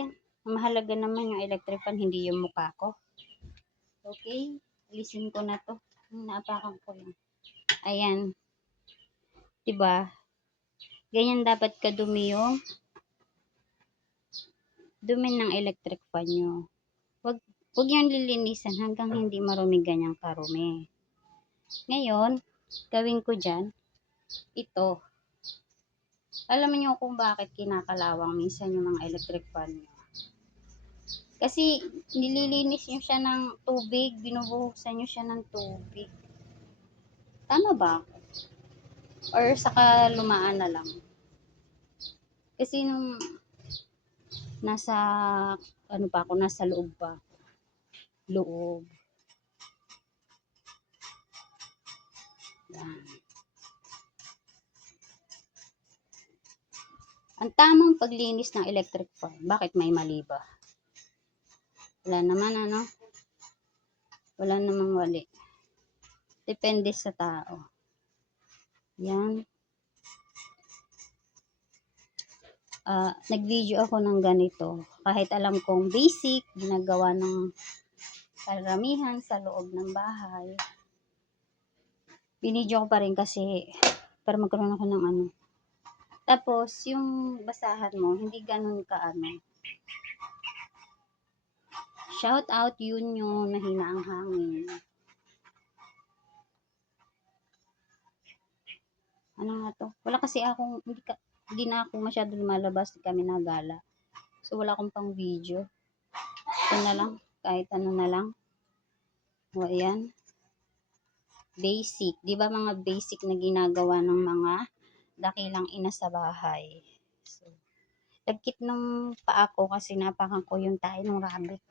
Ang mahalaga naman yung electric fan, hindi yung mukha ko. Okay, alisin ko na to. Naapakan ko lang. Ayan. Diba? Ganyan dapat kadumi yung dumi ng electric fan nyo. Huwag yung lilinisan hanggang hindi marumi ganyang karumi. Ngayon, gawin ko dyan, ito. Alam niyo kung bakit kinakalawang minsan yung mga electric fan nyo. Kasi nililinis nyo siya ng tubig, binubuhusan nyo siya ng tubig. Tama ba? Or saka lumaan na lang. Kasi nung nasa, ano pa ako, nasa loob pa. Loob. Yan. Ang tamang paglinis ng electric fan, bakit may mali ba? Wala naman ano? Wala namang wali. Depende sa tao. Yan. Nag-video ako ng ganito. Kahit alam kong basic, ginagawa ng karamihan sa loob ng bahay. Binidyo ko pa rin kasi para magkaroon ako ng ano. Tapos, yung basahan mo, hindi ganun ka ano. Shout out yun yung mahina ang hangin. Ano nga to? Wala kasi akong, hindi na ako masyado lumalabas kami na gala. So, wala akong pang video. Ito na lang. Kahit ano na lang. O, ayan. Basic. Di ba mga basic na ginagawa ng mga dakilang ina sa bahay. So, lagkit ng paa ko kasi napakan ko yung tayo ng rabbit.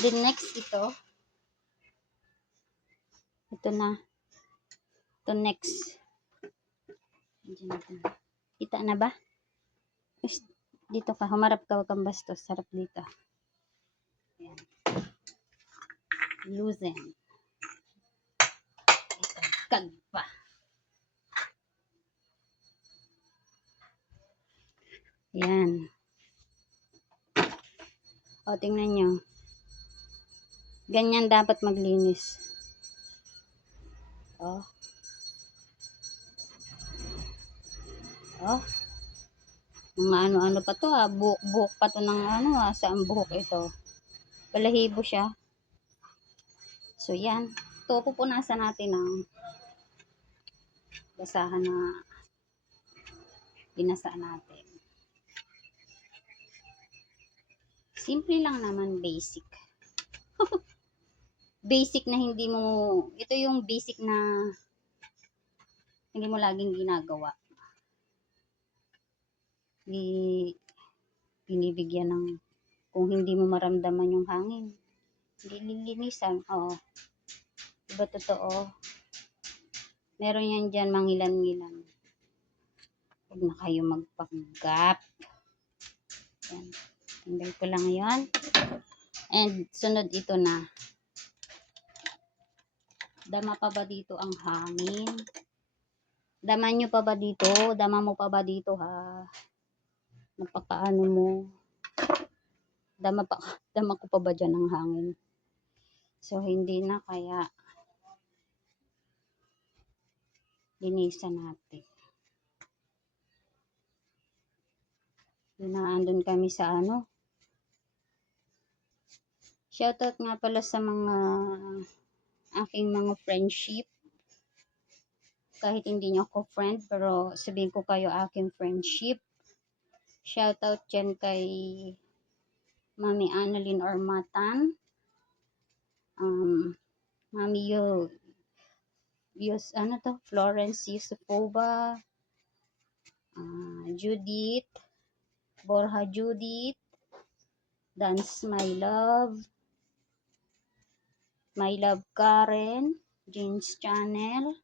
Then next ito. Ito na. Ito next. Kita na ba? Dito ka. Humarap ka. Huwag kang bastos. Sarap dito. Ayan. Loosen. Ito. Kagpa. Ayan. O, tingnan nyo. Ganyan dapat maglinis. O. O. Mga ano-ano pa to ha. Buhok pa to ng ano ha. Saan buhok ito? Balahibo siya. So, yan. Ito, pupunasan natin ng basahan na binasa natin. Simple lang naman, basic. Basic na hindi mo, ito yung basic na hindi mo laging ginagawa. Binibigyan ng, kung hindi mo maramdaman yung hangin, hindi lilinisan. Oo. Diba totoo? Meron yan dyan, mangilan-ngilan. Huwag na kayo magpanggap. Yan. Tanggal ko lang yan. And sunod ito na. Dama pa ba dito ang hangin? Dama nyo pa ba dito? Dama mo pa ba dito ha? Napakaano mo? Dama ko pa ba dyan ang hangin? So hindi na, kaya linisan natin. Andun kami sa ano. Shoutout nga pala sa mga aking mga friendship. Kahit hindi nyo ako friend, pero sabihin ko kayo aking friendship. Shoutout dyan kay Mami Annalyn Ormatan. Mami Florence Yusufova. Judith. Borja Judith. Dance My Love. My Love Karen. James Channel.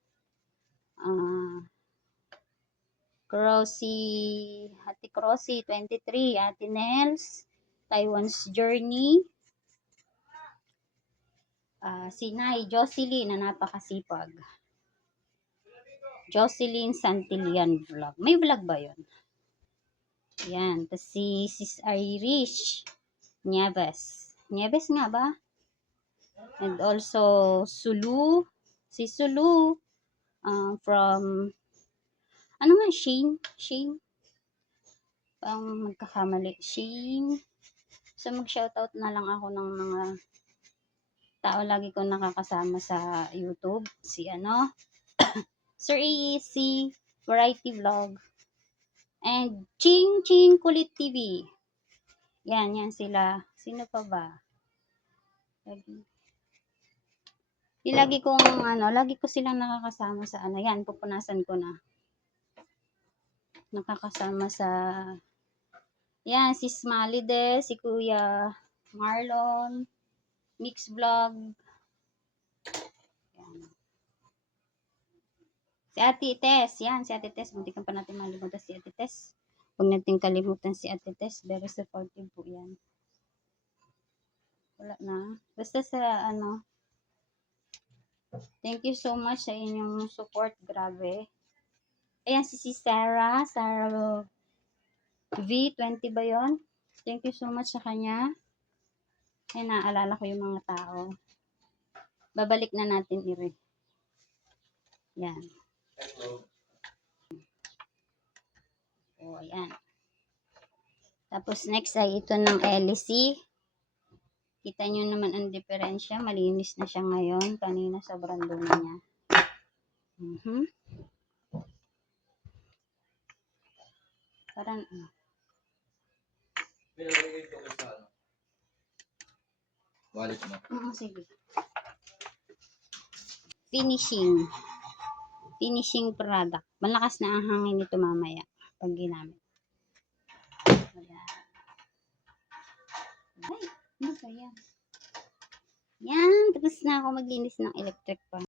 Ate Crossy 23, Ate Nels, Taiwan's Journey, Sinay Jocelyn na napakasipag, Jocelyn Santillan Vlog. May vlog ba yun? Yan. Tapos si Sis Irish Nieves. Nieves nga ba? And also Sulu. Si Sulu from ano nga, Shane? Shane? Magkakamali. Shane. So, mag-shoutout na lang ako ng mga tao lagi ko nakakasama sa YouTube. Si Sir AEC, Variety Vlog, and Ching Ching Kulit TV. Yan sila. Sino pa ba? Lagi ko silang nakakasama sa yan, pupunasan ko na. Nakakasama sa, yan, si Smalide, si Kuya Marlon, Mix Vlog, yan. Si Ate Tess, yan, si Ate Tess, hindi ka pa natin malimutan si Ate Tess. Huwag natin kalimutan si Ate Tess, very supportive po yan. Wala na. Basta sa thank you so much sa inyong support, grabe. Ayan, si Sarah V20 ba yon? Thank you so much sa kanya. Ayan, naalala ko yung mga tao. Babalik na natin Yan. O, ayan. Tapos next ay ito ng LC. Kita nyo naman ang diferensya. Malinis na siya ngayon. Kanina sobrang dumi niya. Parang Wallet mo. sige. Finishing product. Malakas na ang hangin nito mamaya pag ginamit. Ayan. Ay, ano ba yan? Yan, tapos na ako maglinis ng electric pan.